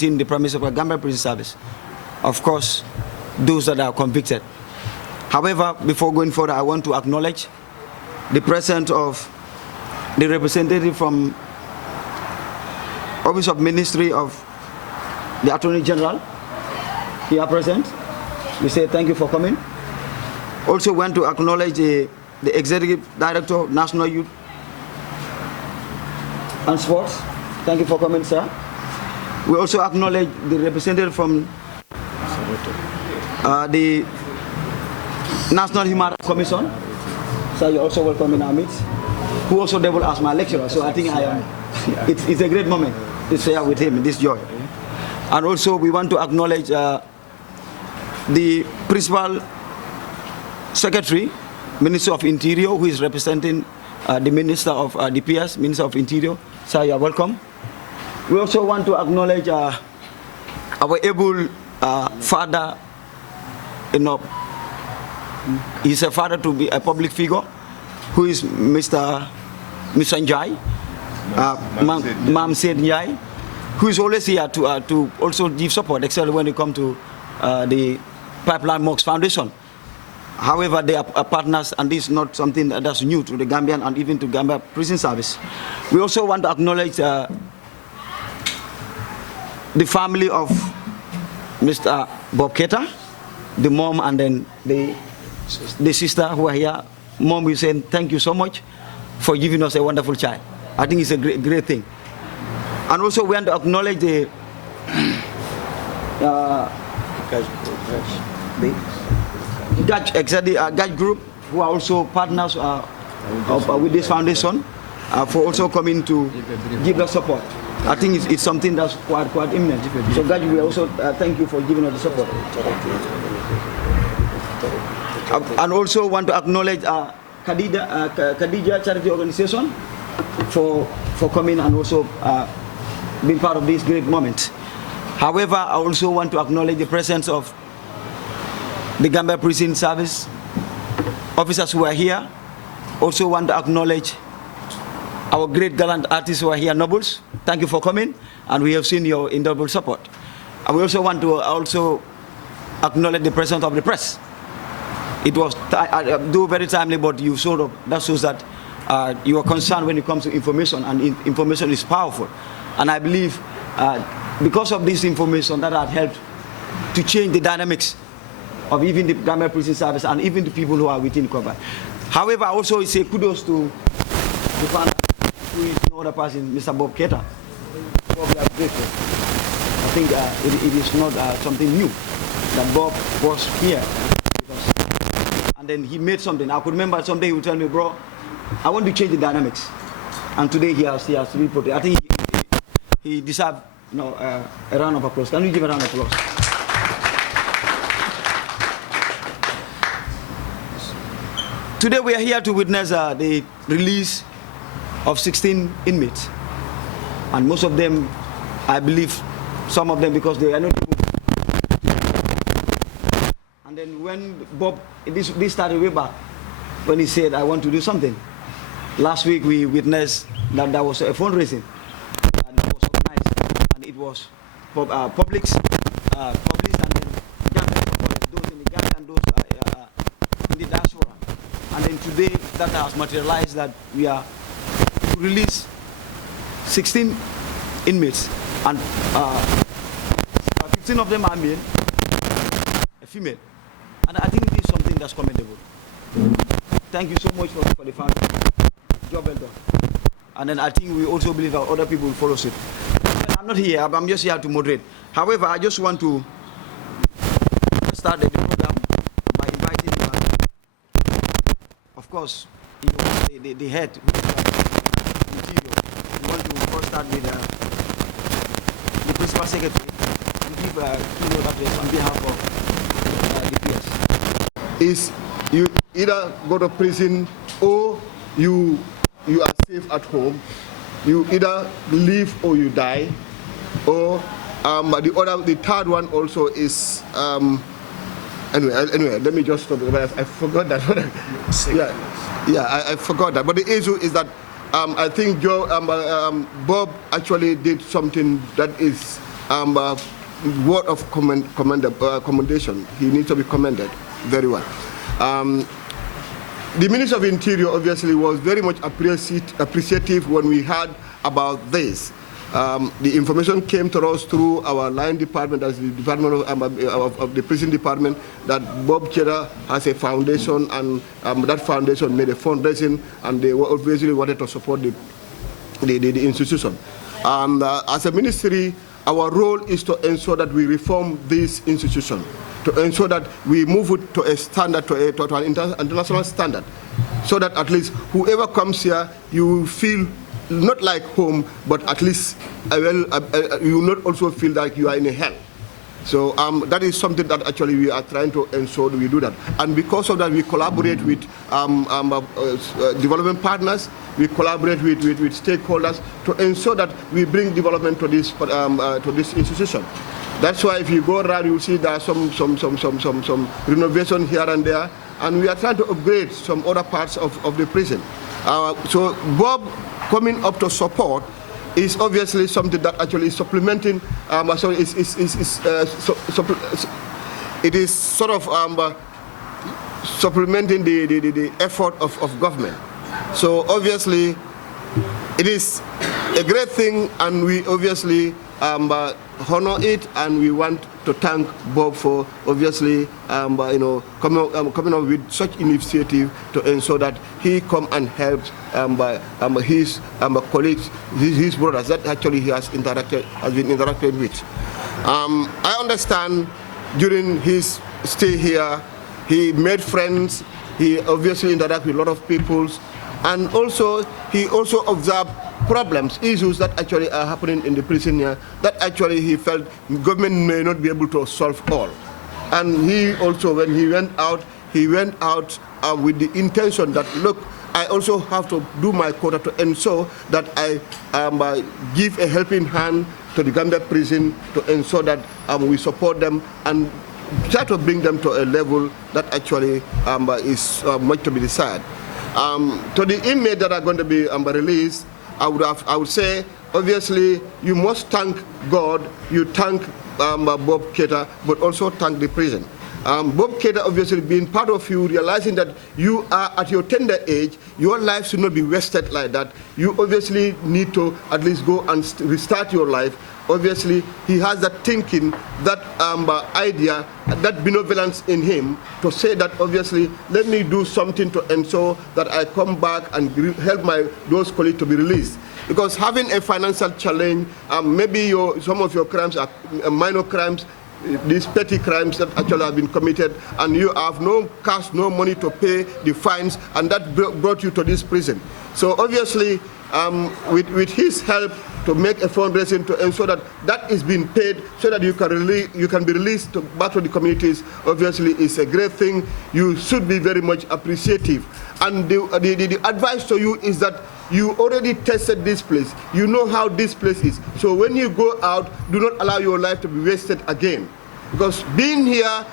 within the premise of a Gambia Prison Service. Of course, those that are convicted. However, before going further, I want to acknowledge the presence of the representative from Office of Ministry of the Attorney General. Here present. We say thank you for coming. Also want to acknowledge the Executive Director of National Youth and Sports. Thank you for coming, sir. We also acknowledge the representative from the National Human Rights Commission. So you're also welcome in our midst. Who also double as my lecturer. So I think it's a great moment to share with him this joy. And also we want to acknowledge the Principal Secretary, Minister of Interior, who is representing the Minister of DPS, Minister of Interior. Sir, you are welcome. We also want to acknowledge our able father, he's a father to be a public figure, who is Mr. Njai, Mam Said Njai, who is always here to also give support, especially when it comes to the Pipeline Mosque Foundation. However, they are partners, and this is not something that's new to the Gambian and even to Gambia Prison Service. We also want to acknowledge the family of Mr. Bob Keita, the mom, and then the sister who are here. Mom, we say thank you so much for giving us a wonderful child. I think it's a great thing. And also we want to acknowledge the GAJ group, who are also partners with this foundation, for also coming to give us support. I think it's something that's quite imminent. So GAJ, we also thank you for giving us the support. And also want to acknowledge Khadija Charity Organization for coming and also being part of this great moment. However, I also want to acknowledge the presence of the Gambia Prison Service officers who are here. Also want to acknowledge our great gallant artists who are here, Nobles. Thank you for coming, and we have seen your indelible support. And we also want to acknowledge the presence of the press. It was very timely, but you sort of, that shows that you are concerned when it comes to information, and information is powerful. And I believe because of this information that had helped to change the dynamics of even the Gambia Prison Service and even the people who are within cover. However, I also say kudos to the father, who is no other person, Mr. Bob Keita. Bob, we are grateful. I think it is not something new that Bob was here. And then he made something. I could remember someday he would tell me, bro, I want to change the dynamics. And today he has reported. I think he deserves a round of applause. Can we give a round of applause? Today we are here to witness the release of 16 inmates. And most of them, I believe, some of them because they are not able. And then when Bob, this started way back, when he said, I want to do something. Last week we witnessed that there was a fundraising that was organized, and it was publics, and then Gambian supporters, those in the Gambia and those in the diaspora. And then today that has materialized that we are to release 16 inmates, and 15 of them are male, a female. And I think this is something that's commendable. Thank you so much for the family. Job well done. And then I think we also believe that other people will follow suit. I'm not here, I'm just here to moderate. However, I just want to start the program by inviting, of course, the head of Interior. We want to first start with the Principal Secretary to give a keynote address on behalf of DPS. Is you either go to prison or you are safe at home. You either live or you die. Or the third one also is anyway. Let me just stop. I forgot that. I forgot that. But the issue is that I think Bob actually did something that is word of commendation. He needs to be commended very well. The Minister of Interior obviously was very much appreciative when we heard about this. The information came to us through our line department, as the department of the prison department, that Bob Keita has a foundation, and that foundation made a fundraising, and they obviously wanted to support the institution. As a ministry, our role is to ensure that we reform this institution, to ensure that we move it to a standard, to an international standard, so that at least whoever comes here, you will feel not like home, but at least you will not also feel like you are in a hell. So that is something that actually we are trying to ensure that we do that. And because of that, we collaborate with development partners, we collaborate with stakeholders to ensure that we bring development to this institution. That's why if you go around, you will see there are some renovation here and there, and we are trying to upgrade some other parts of the prison. So Bob coming up to support is obviously something that actually is supplementing, it is sort of supplementing the effort of government. So obviously it is a great thing, and we obviously honor it, and we want to thank Bob for obviously coming up with such initiative to ensure that he come and helps his colleagues, his brothers that actually he has been interacted with. I understand during his stay here, he made friends. He obviously interacted with a lot of people, and also he also observed problems, issues that actually are happening in the prison here that actually he felt government may not be able to solve all. And he also, when he went out with the intention that, look, I also have to do my quota to ensure that I give a helping hand to the Gambia prison to ensure that we support them and try to bring them to a level that actually is much to be desired. To the inmates that are going to be released, I would say, obviously, you must thank God, you thank Bob Keita, but also thank the prison. Bob Keita obviously being part of you, realizing that you are at your tender age, your life should not be wasted like that. You obviously need to at least go and restart your life. Obviously, he has that thinking, that idea, that benevolence in him to say that obviously, let me do something to ensure that I come back and help those colleagues to be released. Because having a financial challenge, maybe some of your crimes are minor crimes, these petty crimes that actually have been committed, and you have no cash, no money to pay the fines, and that brought you to this prison. So obviously, with his help to make a fundraising to ensure that that is being paid so that you can be released back to the communities, obviously is a great thing. You should be very much appreciative. And the advice to you is that you already tested this place. You know how this place is. So when you go out, do not allow your life to be wasted again. Because being here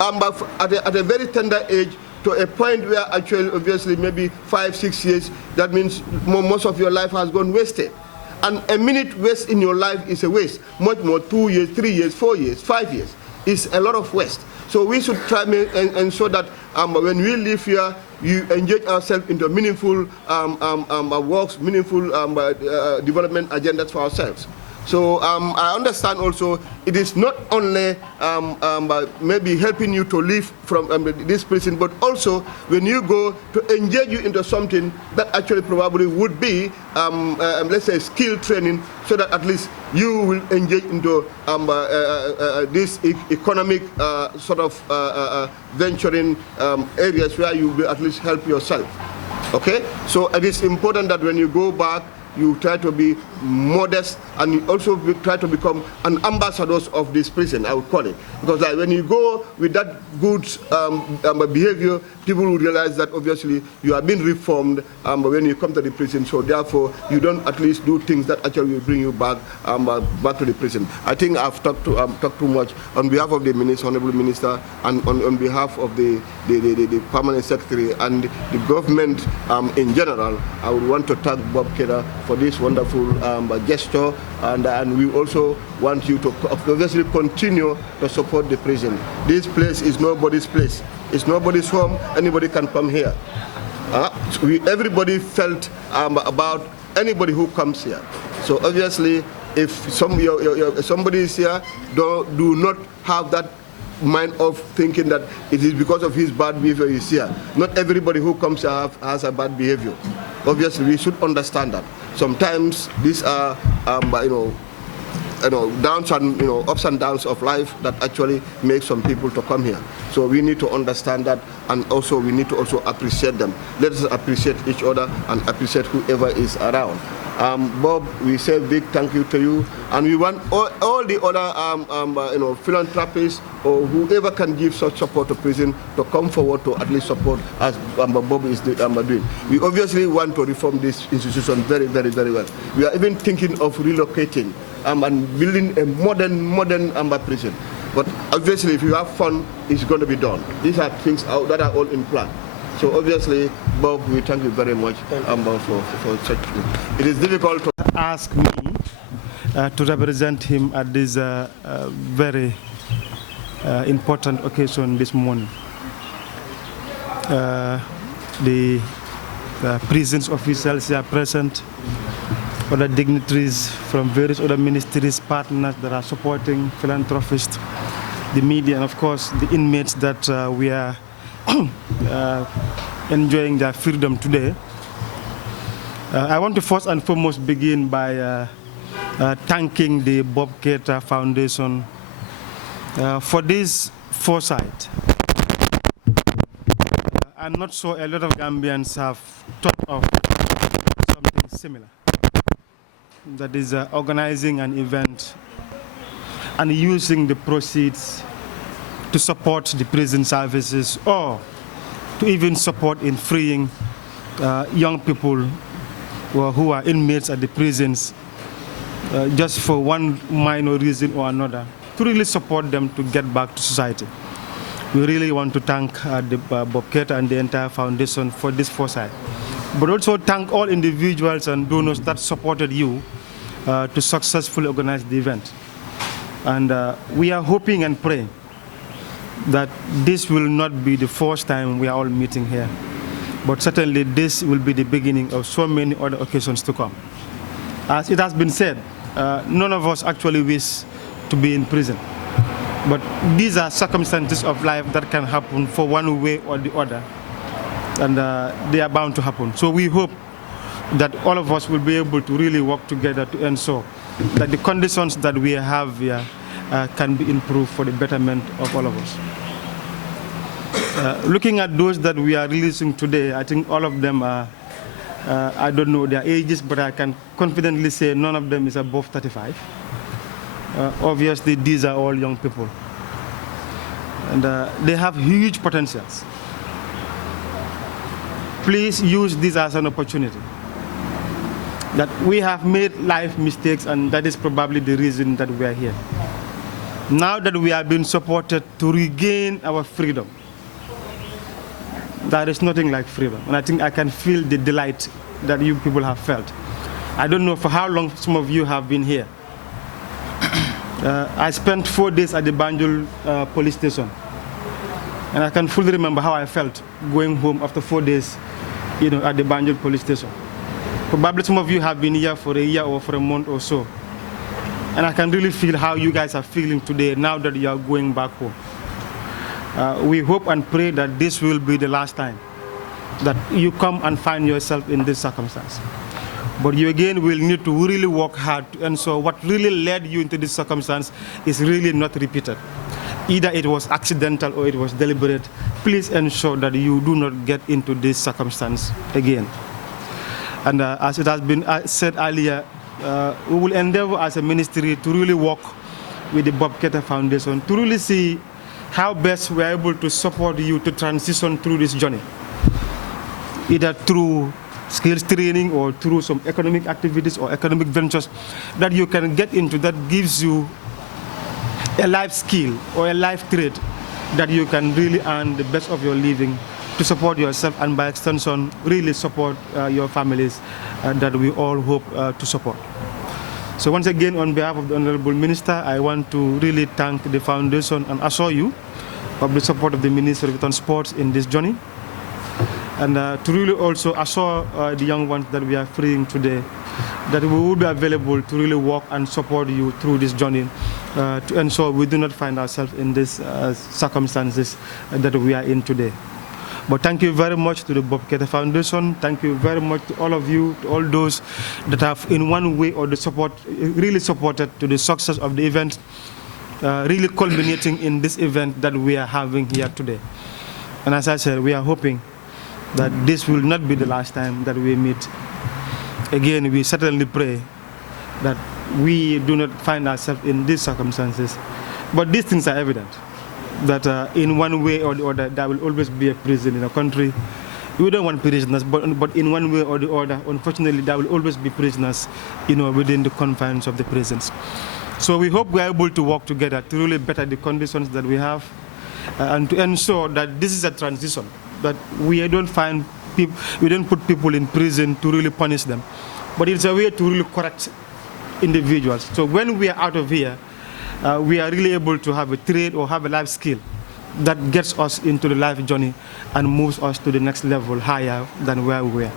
at a very tender age, to a point where actually, obviously, maybe 5, 6 years, that means most of your life has gone wasted. And a minute waste in your life is a waste. Much more, 2 years, 3 years, 4 years, 5 years is a lot of waste. So we should try and ensure that when we live here, you engage ourselves into meaningful works, meaningful development agendas for ourselves. So I understand also it is not only maybe helping you to live from this prison, but also when you go to engage you into something that actually probably would be, let's say, skill training, so that at least you will engage into this economic sort of venturing areas where you will at least help yourself. Okay? So it is important that when you go back, you try to be modest, and you also try to become an ambassador of this prison, I would call it. Because when you go with that good behavior, people will realize that obviously you have been reformed when you come to the prison, so therefore you don't at least do things that actually will bring you back to the prison. I think I've talked too much. On behalf of the Honorable Minister, and on behalf of the Permanent Secretary and the government in general, I would want to thank Bob Keita for this wonderful gesture, and we also want you to obviously continue to support the prison. This place is nobody's place. It's nobody's home. Anybody can come here. Everybody felt about anybody who comes here. So obviously, if somebody is here, do not have that mind of thinking that it is because of his bad behavior he's here. Not everybody who comes here has a bad behavior. Obviously, we should understand that. Sometimes these are, downs and ups and downs of life that actually make some people to come here. So we need to understand that, and also we need to also appreciate them. Let us appreciate each other and appreciate whoever is around. Bob, we say big thank you to you, and we want all the other philanthropists or whoever can give such support to prison to come forward to at least support as Bob is doing. We obviously want to reform this institution very, very, very well. We are even thinking of relocating and building a modern prison. But obviously, if you have fun, it's going to be done. These are things that are all in plan. So obviously, Bob, we thank you very much for such things. It is difficult to ask me to represent him at this very important occasion this morning. The prisons officials are present, other dignitaries from various other ministries, partners that are supporting philanthropists, the media, and of course the inmates that we are enjoying their freedom today. I want to first and foremost begin by thanking the Bob Keita Foundation for this foresight. I'm not sure a lot of Gambians have thought of something similar. That is organizing an event and using the proceeds to support the prison services, or to even support in freeing young people who are inmates at the prisons, just for one minor reason or another, to really support them to get back to society. We really want to thank the Bob Keita and the entire foundation for this foresight, but also thank all individuals and donors that supported you to successfully organize the event. And we are hoping and praying that this will not be the first time we are all meeting here, but certainly this will be the beginning of so many other occasions to come. As it has been said, none of us actually wish to be in prison, but these are circumstances of life that can happen for one way or the other, and they are bound to happen. So we hope that all of us will be able to really work together to ensure that the conditions that we have here can be improved for the betterment of all of us. Looking at those that we are releasing today, I think all of them are, I don't know their ages, but I can confidently say none of them is above 35. Obviously, these are all young people. And they have huge potentials. Please use this as an opportunity. That we have made life mistakes, and that is probably the reason that we are here. Now that we are being supported to regain our freedom, there is nothing like freedom. And I think I can feel the delight that you people have felt. I don't know for how long some of you have been here. I spent 4 days at the Banjul police station. And I can fully remember how I felt going home after 4 days, at the Banjul police station. Probably some of you have been here for a year or for a month or so. And I can really feel how you guys are feeling today now that you are going back home. We hope and pray that this will be the last time that you come and find yourself in this circumstance. But you again will need to really work hard to ensure what really led you into this circumstance is really not repeated. Either it was accidental or it was deliberate. Please ensure that you do not get into this circumstance again. And as it has been said earlier, we will endeavor as a ministry to really work with the Bob Keita Foundation to really see how best we are able to support you to transition through this journey, either through skills training or through some economic activities or economic ventures that you can get into that gives you a life skill or a life trade that you can really earn the best of your living to support yourself and by extension really support your families that we all hope to support. So once again, on behalf of the Honorable Minister, I want to really thank the Foundation and assure you of the support of the Ministry of Youth and Sports in this journey. And to really also assure the young ones that we are freeing today that we will be available to really work and support you through this journey to ensure we do not find ourselves in these circumstances that we are in today. But thank you very much to the Keita Foundation. Thank you very much to all of you, to all those that have in one way or the support, really supported to the success of the event, really culminating in this event that we are having here today. And as I said, we are hoping that this will not be the last time that we meet. Again, we certainly pray that we do not find ourselves in these circumstances. But these things are evident, that in one way or the other, there will always be a prison in a country. We don't want prisoners, but in one way or the other, unfortunately, there will always be prisoners, within the confines of the prisons. So we hope we are able to work together to really better the conditions that we have and to ensure that this is a transition, that we don't put people in prison to really punish them, but it's a way to really correct individuals. So when we are out of here, we are really able to have a trade or have a life skill that gets us into the life journey and moves us to the next level higher than where we were.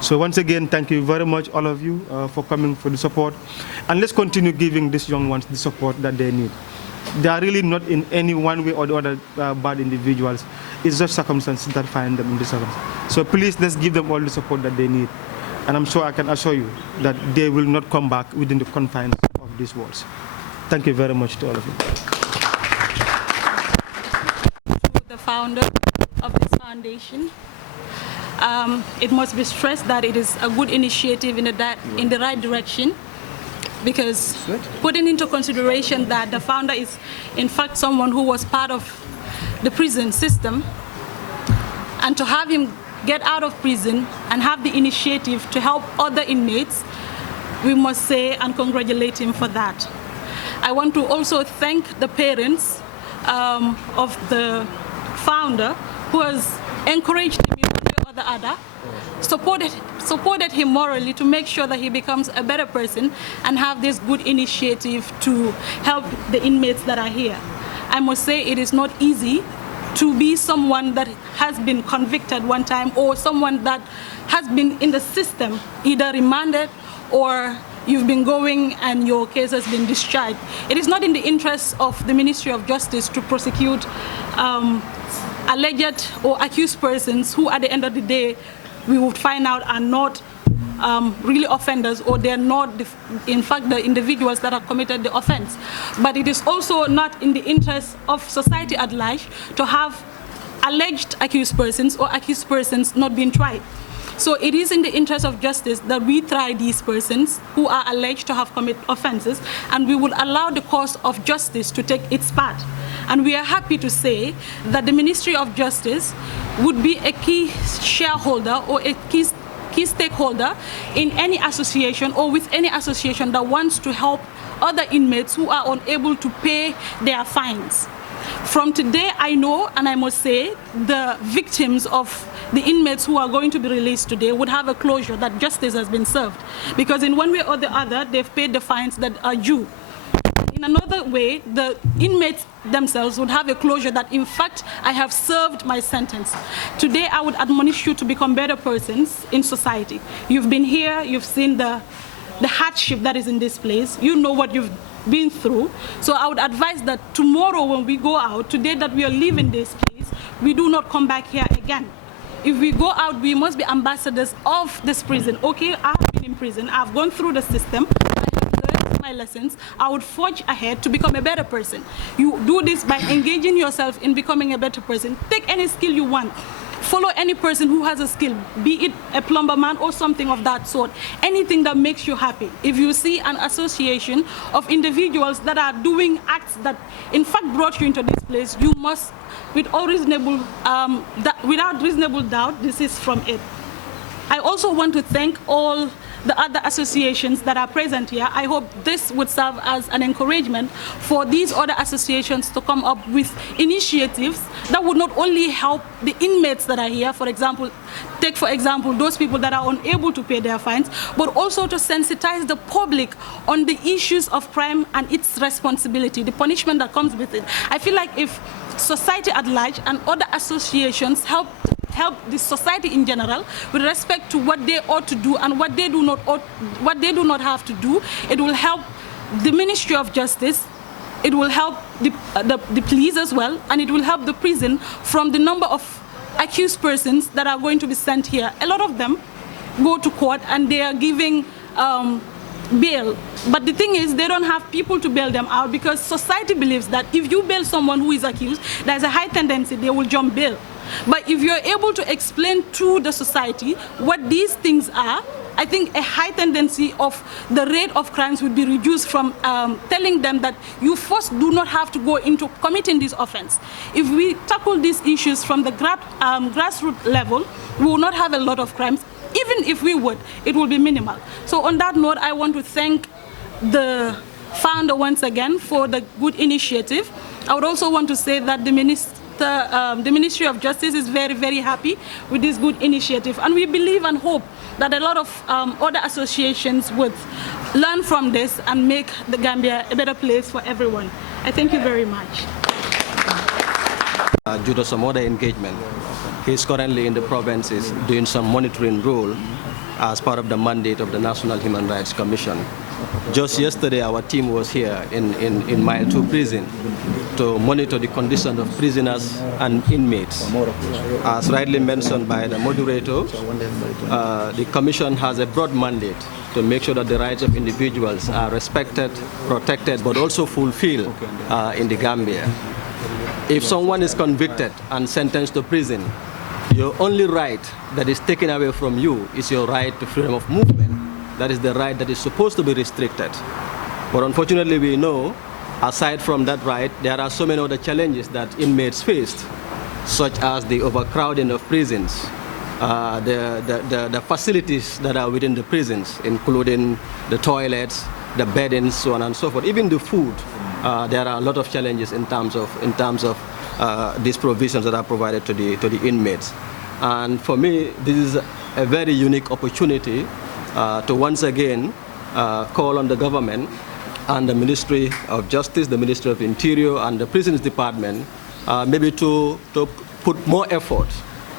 So once again, thank you very much, all of you, for coming for the support. And let's continue giving these young ones the support that they need. They are really not in any one way or the other bad individuals. It's just circumstances that find them in this circumstance. So please, let's give them all the support that they need. And I'm sure I can assure you that they will not come back within the confines of these walls. Thank you very much to all of you. To the founder of this foundation, it must be stressed that it is a good initiative in the right direction, because putting into consideration that the founder is in fact someone who was part of the prison system, and to have him get out of prison and have the initiative to help other inmates, we must say and congratulate him for that. I want to also thank the parents of the founder, who has encouraged him in one way or the other, supported him morally to make sure that he becomes a better person and have this good initiative to help the inmates that are here. I must say it is not easy to be someone that has been convicted one time, or someone that has been in the system, either remanded or you've been going and your case has been discharged. It is not in the interest of the Ministry of Justice to prosecute alleged or accused persons who at the end of the day we would find out are not really offenders, or they're not in fact the individuals that have committed the offense. But it is also not in the interest of society at large to have alleged accused persons or accused persons not being tried. So it is in the interest of justice that we try these persons who are alleged to have committed offenses, and we will allow the course of justice to take its part. And we are happy to say that the Ministry of Justice would be a key shareholder or a key stakeholder in any association or with any association that wants to help other inmates who are unable to pay their fines. From today, I know, and I must say, the victims of the inmates who are going to be released today would have a closure that justice has been served, because in one way or the other, they've paid the fines that are due. In another way, the inmates themselves would have a closure that, in fact, I have served my sentence. Today, I would admonish you to become better persons in society. You've been here, you've seen the hardship that is in this place, you know what you've been through. So I would advise that tomorrow when we go out, today that we are leaving this place, we do not come back here again. If we go out, we must be ambassadors of this prison. Okay, I've been in prison, I've gone through the system, my lessons, I would forge ahead to become a better person. You do this by engaging yourself in becoming a better person. Take any skill you want. Follow any person who has a skill, be it a plumber man or something of that sort. Anything that makes you happy. If you see an association of individuals that are doing acts that in fact brought you into this place, you must, without reasonable doubt, this is from it. I also want to thank all the other associations that are present here, I hope this would serve as an encouragement for these other associations to come up with initiatives that would not only help the inmates that are here, for example, those people that are unable to pay their fines, but also to sensitize the public on the issues of crime and its responsibility, the punishment that comes with it. I feel like if society at large and other associations help the society in general with respect to what they ought to do and what they do not have to do, it will help the Ministry of Justice, it will help the police as well, and it will help the prison from the number of accused persons that are going to be sent here. A lot of them go to court and they are giving bail. But the thing is, they don't have people to bail them out because society believes that if you bail someone who is accused, there's a high tendency they will jump bail. But if you're able to explain to the society what these things are, I think a high tendency of the rate of crimes would be reduced from telling them that you first do not have to go into committing this offense. If we tackle these issues from the grassroots level, we will not have a lot of crimes. Even if we would, it will be minimal. So on that note, I want to thank the founder once again for the good initiative. I would also want to say that the Ministry of Justice is very, very happy with this good initiative. And we believe and hope that a lot of other associations would learn from this and make the Gambia a better place for everyone. I thank you very much. Due to some other engagement, he's currently in the provinces doing some monitoring role as part of the mandate of the National Human Rights Commission. Just yesterday, our team was here in Mile 2 prison to monitor the condition of prisoners and inmates. As rightly mentioned by the moderator, the Commission has a broad mandate to make sure that the rights of individuals are respected, protected, but also fulfilled in the Gambia. If someone is convicted and sentenced to prison, your only right that is taken away from you is your right to freedom of movement. That is the right that is supposed to be restricted. But unfortunately, we know, aside from that right, there are so many other challenges that inmates faced, such as the overcrowding of prisons, the facilities that are within the prisons, including the toilets, the bedding, so on and so forth, even the food. There are a lot of challenges in terms of these provisions that are provided to the inmates. And for me, this is a very unique opportunity to once again call on the government and the Ministry of Justice, the Ministry of Interior, and the Prisons Department, maybe to put more effort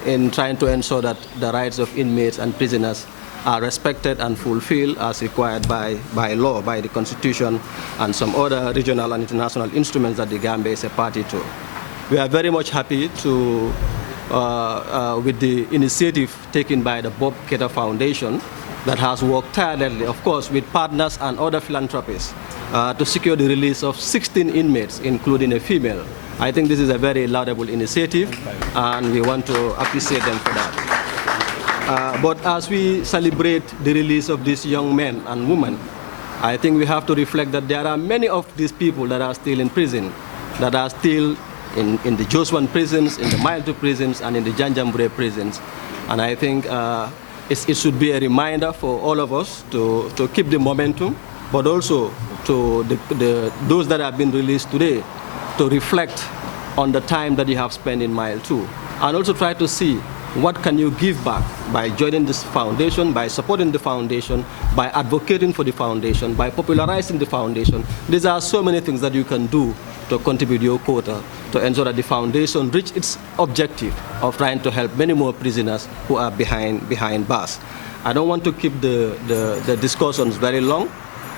in trying to ensure that the rights of inmates and prisoners are respected and fulfilled as required by law, by the Constitution, and some other regional and international instruments that the Gambia is a party to. We are very much happy to, with the initiative taken by the Keita Foundation that has worked tirelessly, of course, with partners and other philanthropists to secure the release of 16 inmates, including a female. I think this is a very laudable initiative, and we want to appreciate them for that. But as we celebrate the release of these young men and women, I think we have to reflect that there are many of these people that are still in prison, that are still in the Josuan prisons, in the Mile 2 prisons, and in the Janjambure prisons. And I think it should be a reminder for all of us to keep the momentum, but also to those that have been released today, to reflect on the time that you have spent in Mile 2, and also try to see what can you give back by joining this foundation, by supporting the foundation, by advocating for the foundation, by popularizing the foundation. These are so many things that you can do to contribute your quota to ensure that the foundation reach its objective of trying to help many more prisoners who are behind bars. I don't want to keep the discussions very long.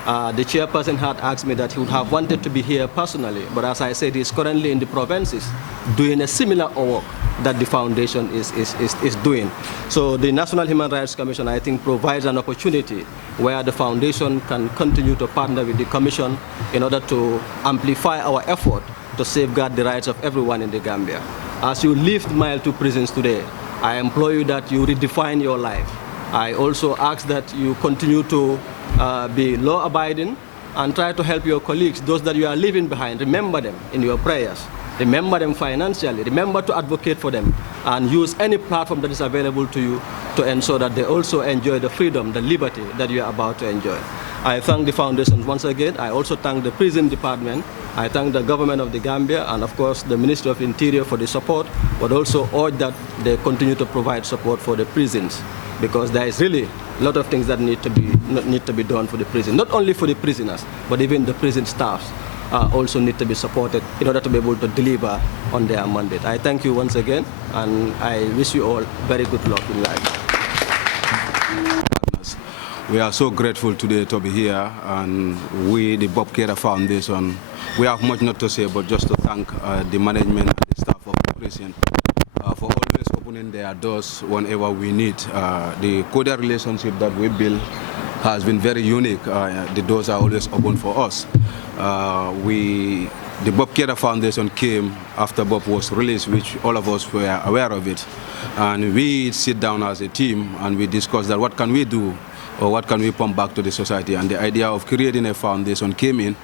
The chairperson had asked me that he would have wanted to be here personally, but as I said, he's currently in the provinces doing a similar work that the foundation is doing. So the National Human Rights Commission, I think, provides an opportunity where the foundation can continue to partner with the commission in order to amplify our effort to safeguard the rights of everyone in the Gambia. As you leave Mile 2 prisons today, I implore you that you redefine your life. I also ask that you continue to be law-abiding and try to help your colleagues, those that you are leaving behind. Remember them in your prayers. remember them financially, remember to advocate for them, and use any platform that is available to you to ensure that they also enjoy the freedom, the liberty that you are about to enjoy. I thank the foundation once again. I also thank the prison department. I thank the government of the Gambia and, of course, the Ministry of Interior for the support, but also urge that they continue to provide support for the prisons, because there is really a lot of things that need to be done for the prison. Not only for the prisoners, but even the prison staffs also need to be supported in order to be able to deliver on their mandate. I thank you once again, and I wish you all very good luck in life. We are so grateful today to be here, and we, the Bob Keita Foundation, we have much not to say, but just to thank the management and the staff of the prison for always opening their doors whenever we need. The cordial relationship that we build has been very unique. The doors are always open for us. The Bob Keita Foundation came after Bob was released, which all of us were aware of it. And we sit down as a team and we discuss that what can we do, or what can we pump back to the society. And the idea of creating a foundation came in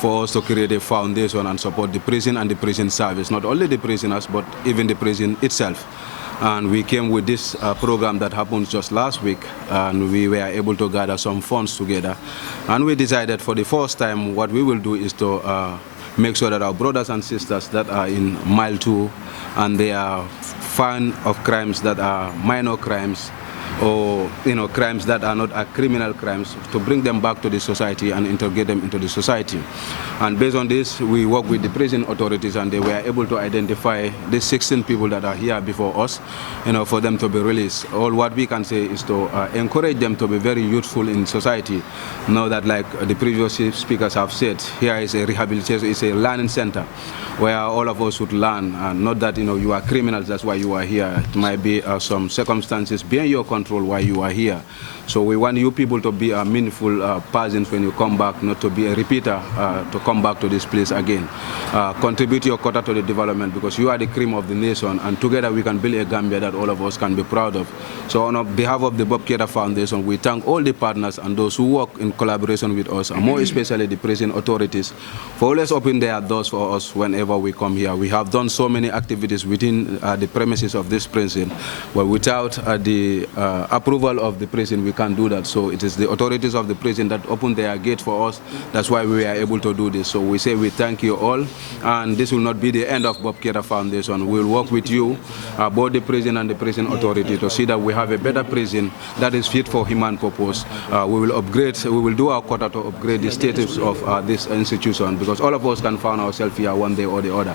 for us to create a foundation and support the prison and the prison service, not only the prisoners, but even the prison itself. And we came with this program that happened just last week, and we were able to gather some funds together. And we decided for the first time what we will do is to make sure that our brothers and sisters that are in Mile 2 and they are found of crimes that are minor crimes, or crimes that are not criminal crimes, to bring them back to the society and integrate them into the society. And based on this, we work with the prison authorities, and they were able to identify the 16 people that are here before us, for them to be released. All what we can say is to encourage them to be very youthful in society. Now that, like the previous speakers have said, here is a rehabilitation, it's a learning center where all of us would learn, and not that you are criminals, that's why you are here. It might be some circumstances beyond your control why you are here. So we want you people to be a meaningful persons when you come back, not to be a repeater, to come back to this place again. Contribute your quota to the development, because you are the cream of the nation, and together we can build a Gambia that all of us can be proud of. So on behalf of the Bob Keita Foundation, we thank all the partners and those who work in collaboration with us, and more especially the prison authorities, for always opening their doors for us whenever we come here. We have done so many activities within the premises of this prison, but without the approval of the prison, we can't do that. So it is the authorities of the prison that opened their gate for us. That's why we are able to do this. So we say we thank you all, and this will not be the end of Bob Keita Foundation. We will work with you, both the prison and the prison authority, to see that we have a better prison that is fit for human purpose. We will upgrade, we will do our quota to upgrade the status of this institution, because all of us can find ourselves here one day or the other.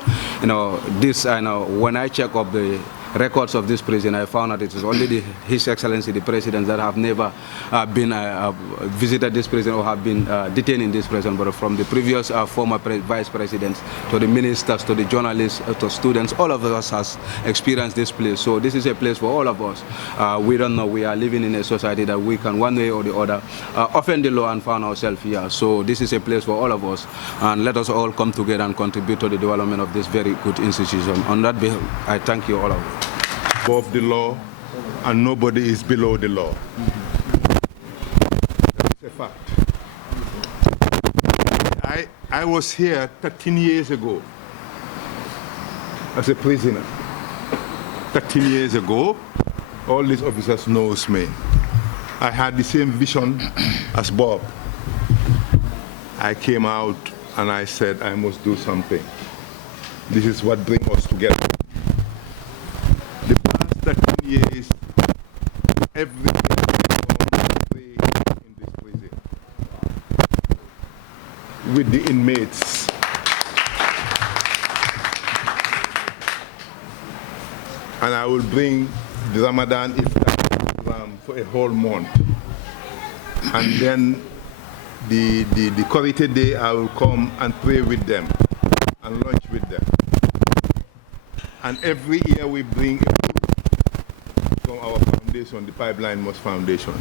When I check up the records of this prison, I found that it is only His Excellency the President that have never visited this prison or have been detained in this prison. But from the previous former vice presidents to the ministers to the journalists to students, all of us has experienced this place. So this is a place for all of us. We don't know, we are living in a society that we can one way or the other offend the law and find ourselves here. So this is a place for all of us, and let us all come together and contribute to the development of this very good institution. On that behalf, I thank you all of you. Above the law, and nobody is below the law. That's a fact. I was here 13 years ago as a prisoner. 13 years ago, all these officers knows me. I had the same vision as Bob. I came out and I said, I must do something. This is what brings us together. 13 years, every day in this prison with the inmates. And I will bring the Ramadan Iftar program for a whole month. And then the Korite day, I will come and pray with them and lunch with them. And every year we bring a from our foundation, the Pipeline Moss Foundation.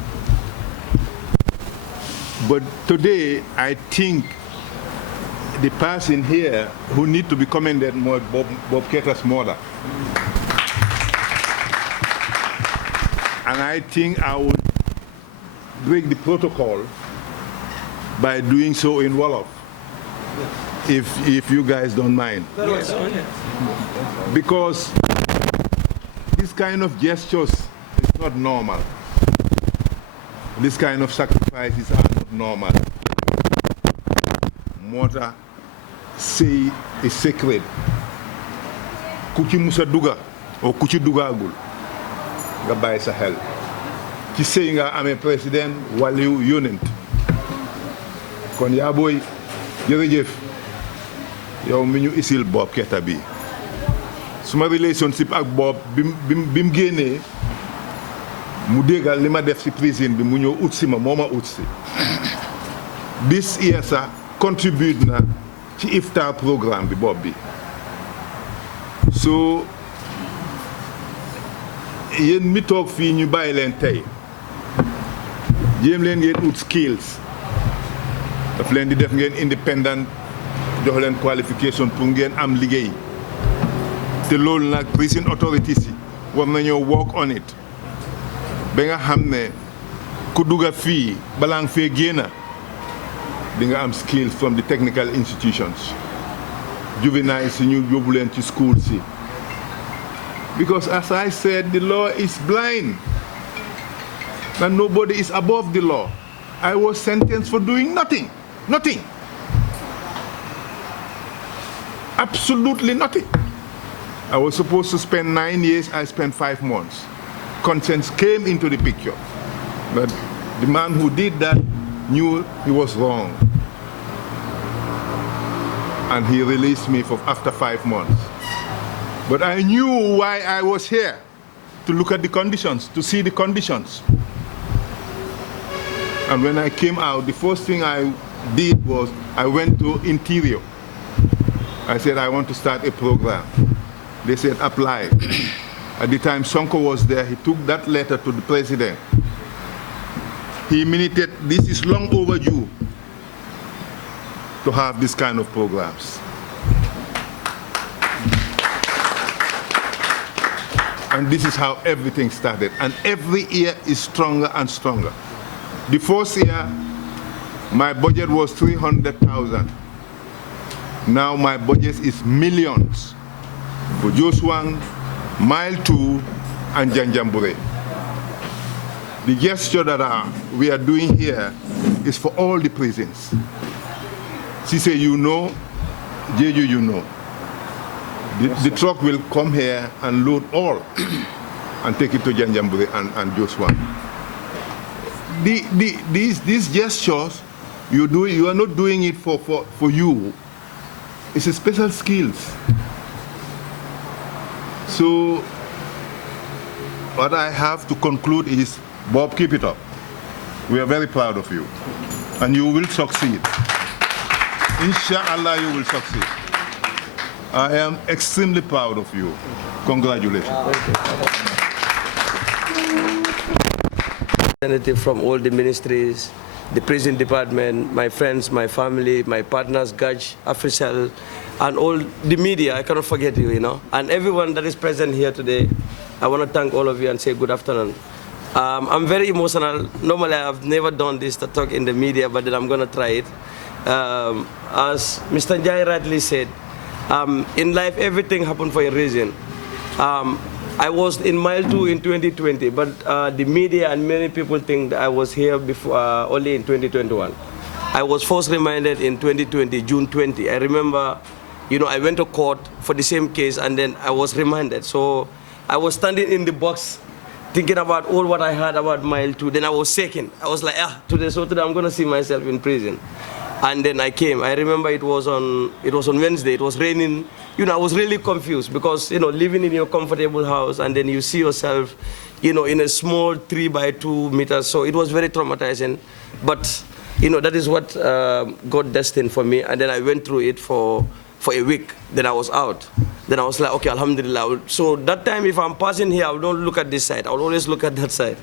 But today, I think the person here who need to be commended more, Bob Keita's mother. And I think I would break the protocol by doing so in Wolof. if you guys don't mind. Yes. Because this kind of gestures is not normal. This kind of sacrifices are not normal. Mota say is sacred. Kuchi musa duga o kuchi dugagul nga bàyyi sa xel ci sëy nga amee président waliw yonent kon yaa booy jërëjëf yow mi ñu isil Bob Keita bi suma relationship ak Bob bim génnee mu déggal li ma def ci prison bi mu ñëw ut si ma moo ma ut si this year sa contribute na ci iftar programme bi Bob bi so yéen mi toog fii ñu bàyyi leen tey jéem leen ngeen ut skills daf leen di def ngeen independent jox leen qualification pour ngeen am liggéey te loolu nag prison authorities yi war nañoo work on it ba nga xam ne ku dugga fii balaa nga fee génna di nga am skills from the technical institutions juvenile si ñu yóbbu leen ci school si because as I said, the law is blind and nobody is above the law. I was sentenced for doing nothing. Nothing. Absolutely nothing. I was supposed to spend 9 years, I spent 5 months. Conscience came into the picture. But the man who did that knew he was wrong. And he released me after 5 months. But I knew why I was here, to look at the conditions, to see the conditions. And when I came out, the first thing I did was I went to Interior. I said, I want to start a program. They said, apply. At the time, Sonko was there. He took that letter to the president. He minuted, this is long overdue to have this kind of programs. And this is how everything started. And every year is stronger and stronger. The first year, my budget was 300,000. Now my budget is millions for Josuang, Mile 2, and Janjambure. The gesture that we are doing here is for all the prisons. Sise, you know, Jeju, you know. The truck will come here and load all and take it to Janjambure and Joshua. These gestures, you are not doing it for you. It's a special skills. So what I have to conclude is, Bob, keep it up. We are very proud of you. And you will succeed. Inshallah, you will succeed. I am extremely proud of you. Congratulations. Representative from all the ministries, the prison department, my friends, my family, my partners, Gaj, Africell, and all the media. I cannot forget you, you know. And everyone that is present here today, I want to thank all of you and say good afternoon. I'm very emotional. Normally, I've never done this to talk in the media, but then I'm going to try it. As Mr. Njai rightly said, in life, everything happened for a reason. I was in Mile 2 in 2020, but the media and many people think that I was here before, only in 2021. I was first reminded in 2020, June 20. I remember, you know, I went to court for the same case, and then I was reminded. So I was standing in the box, thinking about all what I heard about Mile 2. Then I was shaking. I was like, today I'm going to see myself in prison. And then I came. I remember it was on Wednesday. It was raining. You know, I was really confused because, you know, living in your comfortable house and then you see yourself, you know, in a small 3 by 2 meters. So it was very traumatizing. But, you know, that is what God destined for me. And then I went through it for a week. Then I was out. Then I was like, okay, alhamdulillah. So that time, if I'm passing here, I will not look at this side. I will always look at that side.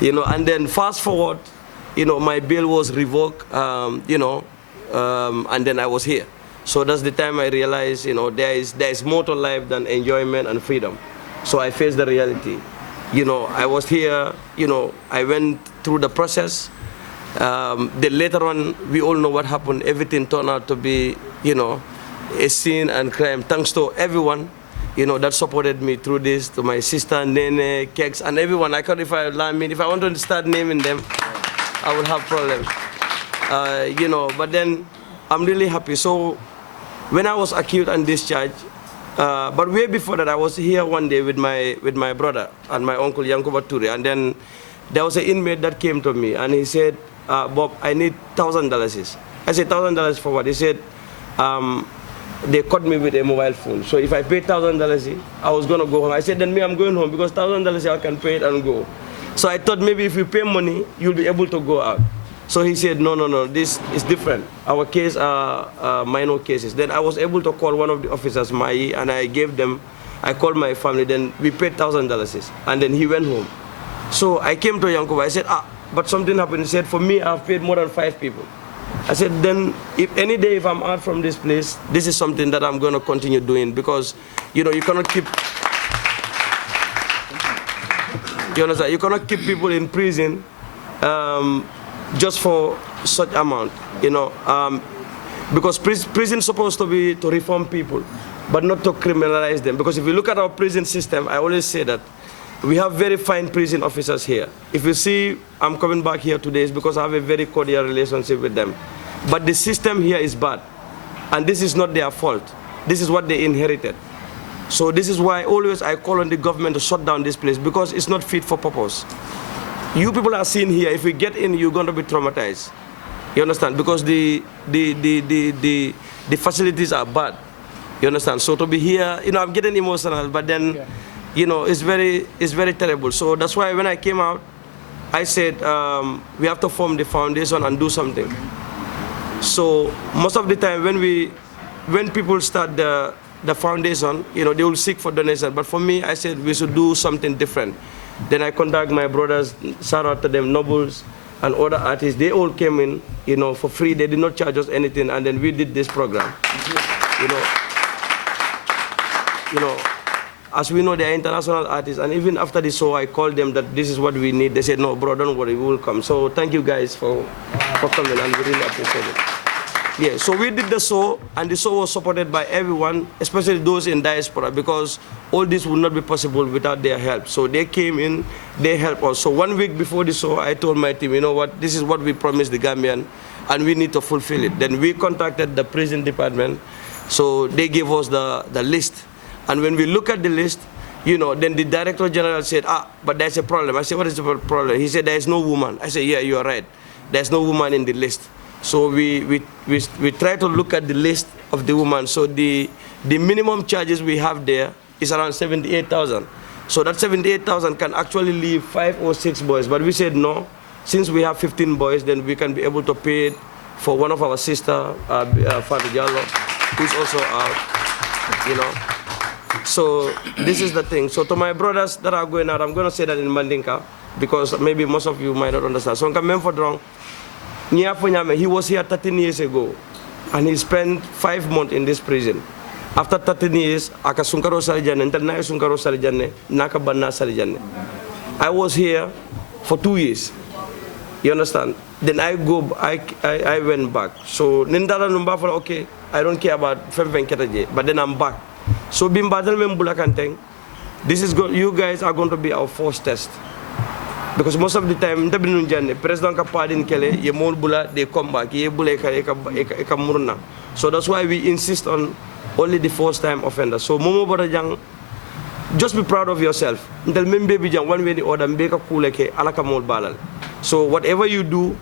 You know, and then fast forward, you know, my bail was revoked, you know, and then I was here. So that's the time I realized, you know, there is more to life than enjoyment and freedom. So I faced the reality. You know, I was here, you know, I went through the process, Then later on, we all know what happened. Everything turned out to be, a sin and crime. Thanks to everyone, that supported me through this, to my sister, Nene, Keks, and everyone. If I want to start naming them, I would have problems. But then I'm really happy. So when I was accused and discharged, but way before that, I was here one day with my brother and my uncle, Yankuba Ture, and then there was an inmate that came to me, and he said, Bob, I need $1,000. I said, $1,000 for what? He said, they caught me with a mobile phone. So if I pay $1,000, I was going to go home. I said, then I'm going home because $1,000 I can pay it and go. So I thought maybe if you pay money, you'll be able to go out. So he said, no, this is different. Our case are minor cases. Then I was able to call one of the officers, Mai, and I called my family, then we paid $1,000, and then he went home. So I came to Yankuba, I said, but something happened. He said, for me, I've paid more than 5 people. I said, then if any day if I'm out from this place, this is something that I'm going to continue doing because, you cannot keep, you understand? You cannot keep people in prison just for such amount, because prison is supposed to be to reform people, but not to criminalize them. Because if you look at our prison system, I always say that we have very fine prison officers here. If you see I'm coming back here today, it's because I have a very cordial relationship with them. But the system here is bad, and this is not their fault. This is what they inherited. So this is why always I call on the government to shut down this place, because it's not fit for purpose. You people are seen here, if we get in, you're going to be traumatized. You understand? Because the facilities are bad. You understand? So to be here, I'm getting emotional, but then, it's very terrible. So that's why when I came out, I said, we have to form the foundation and do something. So most of the time when people start the foundation, they will seek for donation. But for me, I said we should do something different. Then I contact my brothers, shout out to them, Nobles and other artists. They all came in, for free. They did not charge us anything, and then we did this program. As we know, they are international artists, and even after the show, I called them that this is what we need. They said, no, bro, don't worry, we will come. So thank you guys for coming, and we really appreciate it. Yeah, so we did the show, and the show was supported by everyone, especially those in diaspora, because all this would not be possible without their help. So they came in, they helped us. So 1 week before the show, I told my team, you know what, this is what we promised the Gambian, and we need to fulfill it. Then we contacted the prison department, so they gave us the list. And when we look at the list, then the director general said, but there's a problem. I said, what is the problem? He said, there is no woman. I said, yeah, you are right. There's no woman in the list. So we try to look at the list of the women. So the minimum charges we have there is around 78,000. So that 78,000 can actually leave 5 or 6 boys. But we said no. Since we have 15 boys, then we can be able to pay for one of our sister, Father Jallo, who's also out, So this is the thing. So to my brothers that are going out, I'm going to say that in Mandinka, because maybe most of you might not understand. So he was here 13 years ago, and he spent 5 months in this prison. After 13 years, I was here for 2 years. You understand? Then I went back. So okay, I don't care about but then I'm back. So this is good. You guys are going to be our first test. Because most of the time, President Kapadin Kele, Bula, they come back. So that's why we insist on only the first-time offender. So Momo Barajang, just be proud of yourself. One way or other, so whatever you do,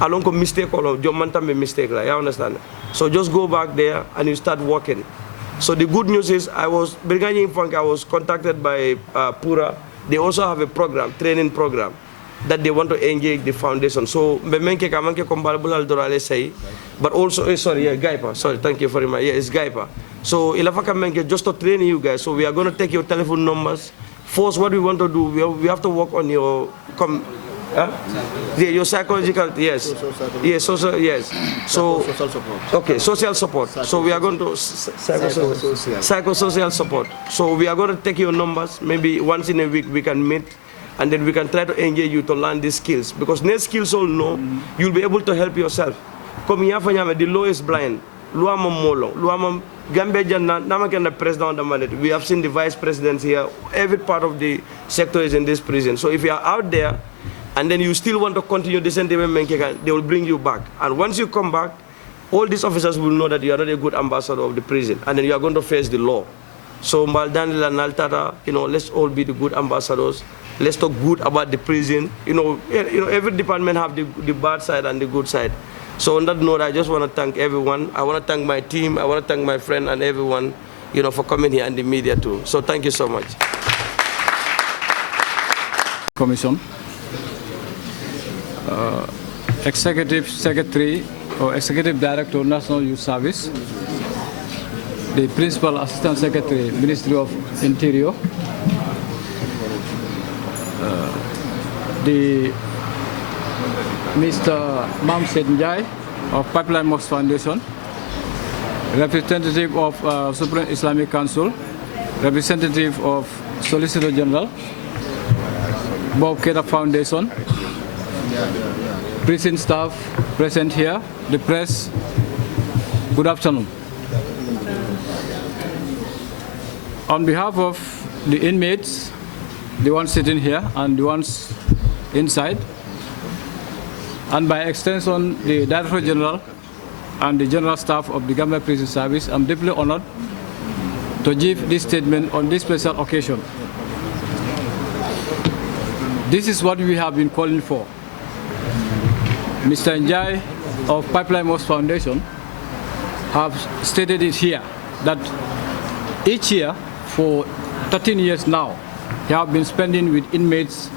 along with mistake or mistake, I understand. So just go back there and you start working. So the good news is I was contacted by Pura. They also have a program, training program, that they want to engage the foundation. So, but also, Gaipa. Sorry, thank you very much. Yeah, it's Gaipa. So, just to train you guys. So, we are going to take your telephone numbers. First, what we want to do, we have to work on your your psychological, yes. Yes, social, yes. So, social support. Okay, social support. So we are going to psychosocial support. So we are going to take your numbers. Maybe once in a week we can meet and then we can try to engage you to learn these skills. Because these skills all know, you'll be able to help yourself. Come here, the law is blind. Luama molo, luama Gambia janna namakenda president of the we have seen the vice presidents here. Every part of the sector is in this prison. So if you are out there and then you still want to continue this endeavor, they will bring you back. And once you come back, all these officers will know that you are not a good ambassador of the prison, and then you are going to face the law. So Maldanila Naltata, let's all be the good ambassadors. Let's talk good about the prison. Every department have the bad side and the good side. So on that note, I just want to thank everyone. I want to thank my team. I want to thank my friend and everyone, for coming here, and the media too. So thank you so much. Commission, Executive Secretary or Executive Director, National Youth Service, the Principal Assistant Secretary, Ministry of Interior, the Mr. Mamset Njai of Pipeline Mosque Foundation, representative of Supreme Islamic Council, representative of Solicitor General, Keita Foundation, prison staff present here, the press, good afternoon. On behalf of the inmates, the ones sitting here and the ones inside, and by extension, the Director General and the General Staff of the Gambia Prison Service, I'm deeply honored to give this statement on this special occasion. This is what we have been calling for. Mr. Njai of Pipeline Mosque Foundation have stated it here, that each year for 13 years now, he have been spending with inmates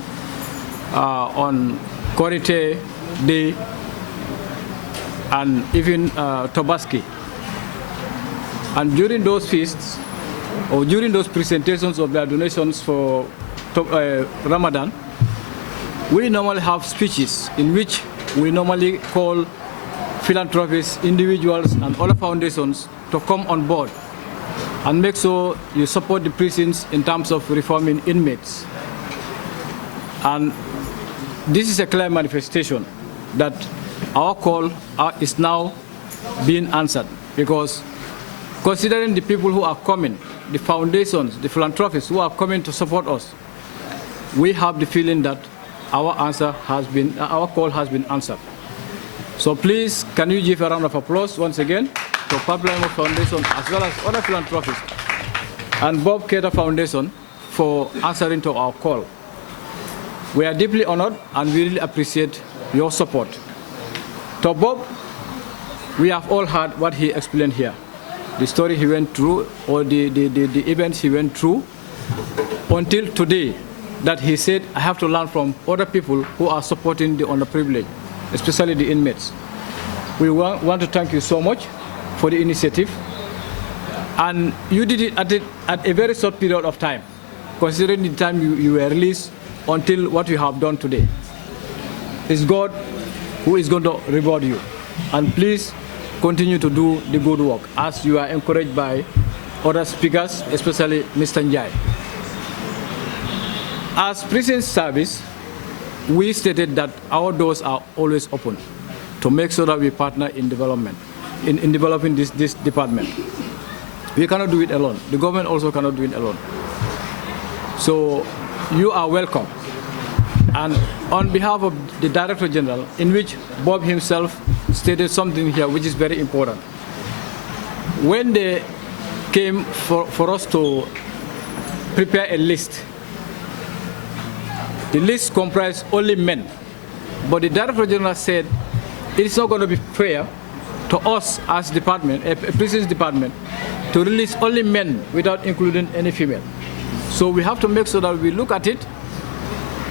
on Korite Day and even Tobaski. And during those feasts, or during those presentations of their donations for Ramadan, we normally have speeches in which we normally call philanthropists, individuals, and other foundations to come on board and make sure you support the prisons in terms of reforming inmates. And this is a clear manifestation that our call is now being answered, because considering the people who are coming, the foundations, the philanthropists who are coming to support us, we have the feeling that our call has been answered. So please, can you give a round of applause once again to Pipeline Mosque Foundation as well as other philanthropists and Keita Foundation for answering to our call. We are deeply honored and we really appreciate your support. To Bob, we have all heard what he explained here, the story he went through, or the events he went through, until today, that he said, I have to learn from other people who are supporting the underprivileged, especially the inmates. We want to thank you so much for the initiative. And you did it at a very short period of time, considering the time you were released until what you have done today. It's God who is going to reward you. And please continue to do the good work as you are encouraged by other speakers, especially Mr. Njai. As prison service, we stated that our doors are always open to make sure that we partner in development, in developing this department. We cannot do it alone. The government also cannot do it alone. So you are welcome. And on behalf of the Director General, in which Bob himself stated something here which is very important. When they came for us to prepare a list, the list comprised only men. But the Director General said it's not going to be fair to us as department, a prisons department, to release only men without including any female. So we have to make sure that we look at it.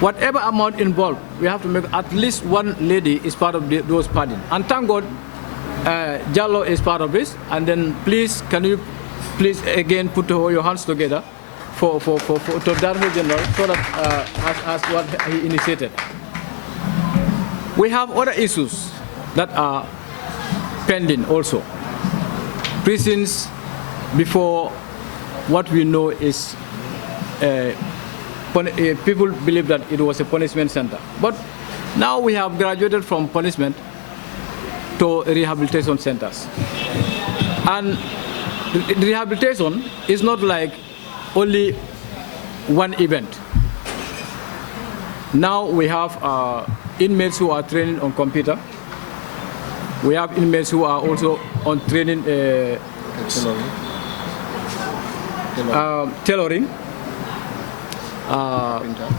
Whatever amount involved, we have to make at least one lady is part of those parties. And thank God, Jallo is part of this. And then please, can you please again put your hands together to Director General, so that as what he initiated. We have other issues that are pending also. Prisons, before what we know is people believe that it was a punishment center. But now we have graduated from punishment to rehabilitation centers. And the rehabilitation is not like only one event. Now we have inmates who are training on computer. We have inmates who are also on training tailoring,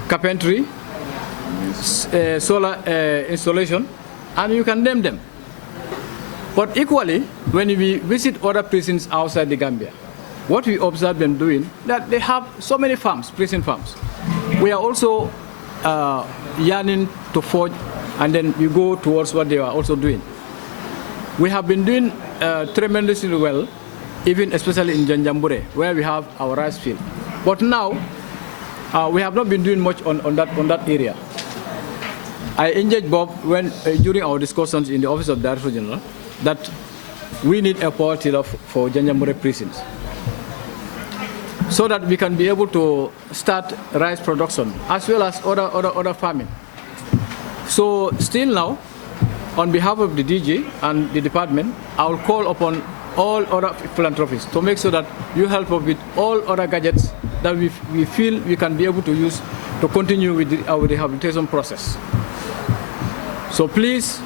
carpentry, solar installation, and you can name them. But equally, when we visit other prisons outside the Gambia, what we observe them doing, that they have so many farms, prison farms. We are also yearning to forge, and then you go towards what they are also doing. We have been doing tremendously well, even especially in Janjambure, where we have our rice field. But now, we have not been doing much on that area. I engaged Bob when during our discussions in the Office of Director General that we need a power tiller for Janjambure prisons, so that we can be able to start rice production as well as other farming. So still now, on behalf of the DG and the department, I will call upon all other philanthropists to make sure that you help us with all other gadgets that we feel we can be able to use to continue with our rehabilitation process. So please,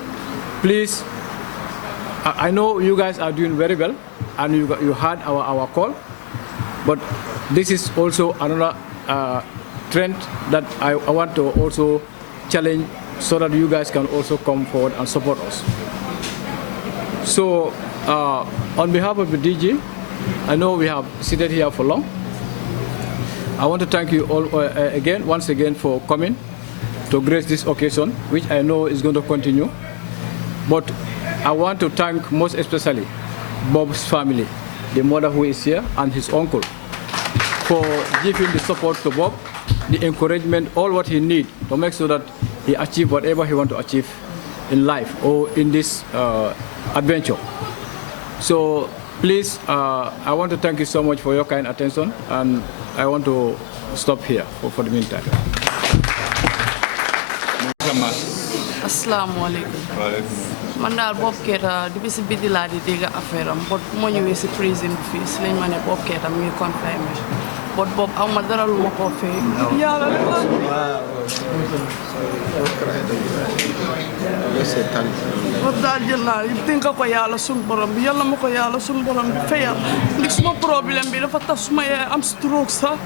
I know you guys are doing very well, and you heard our call, but this is also another trend that I want to also challenge, so that you guys can also come forward and support us. So on behalf of the DG, I know we have seated here for long. I want to thank you all once again for coming to grace this occasion, which I know is going to continue. But I want to thank most especially Bob's family, the mother who is here, and his uncle, for giving the support to Bob, the encouragement, all what he needs to make sure that he achieves whatever he wants to achieve in life or in this adventure. So please, I want to thank you so much for your kind attention, and I want to stop here for the meantime. Assalamu alaikum. Man daal Bob Keita depuis si biti laa di dégg affaire am but moo ñëwee si prison fii si lañ ma ne Bob Keita mi ngi confirmé but Bob aw ma dara lu ma ko fay yàlla Bob daal jël naa dénk ko yàlla suñu borom bi yàlla ma ko yàlla suñu borom bi fayal ndi suma problème bi dafa tax suma yaay am stroke sax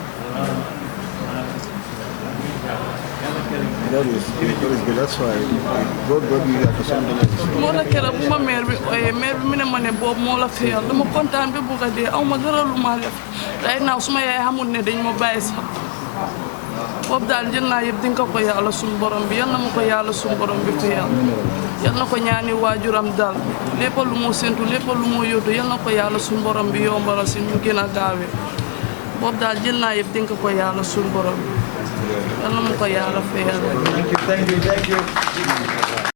That's why God you have something else. moo la keroog bu ma maire bi mu ne ma ne boobu moo la fayal dama kontaan ba bugg a dee aw ma dara lu ma def day naaw suma yaay xamul ne dañ ma bàyyi sax boobu daal jël naa yëpp dinga ko yàlla suñu borom bi yal na ma ko yàlla suñu borom bi fayal yal na ko ñaani waajuram daal lépp lu moo séntu lépp lu moo yóotu yal na ko yàlla suñu borom bi yombala si ñu gën a gaawee boobu daal jël naa yëpp dinga ko yàlla suñu borom bi yal na ma ko yàlla fayal. Thank you.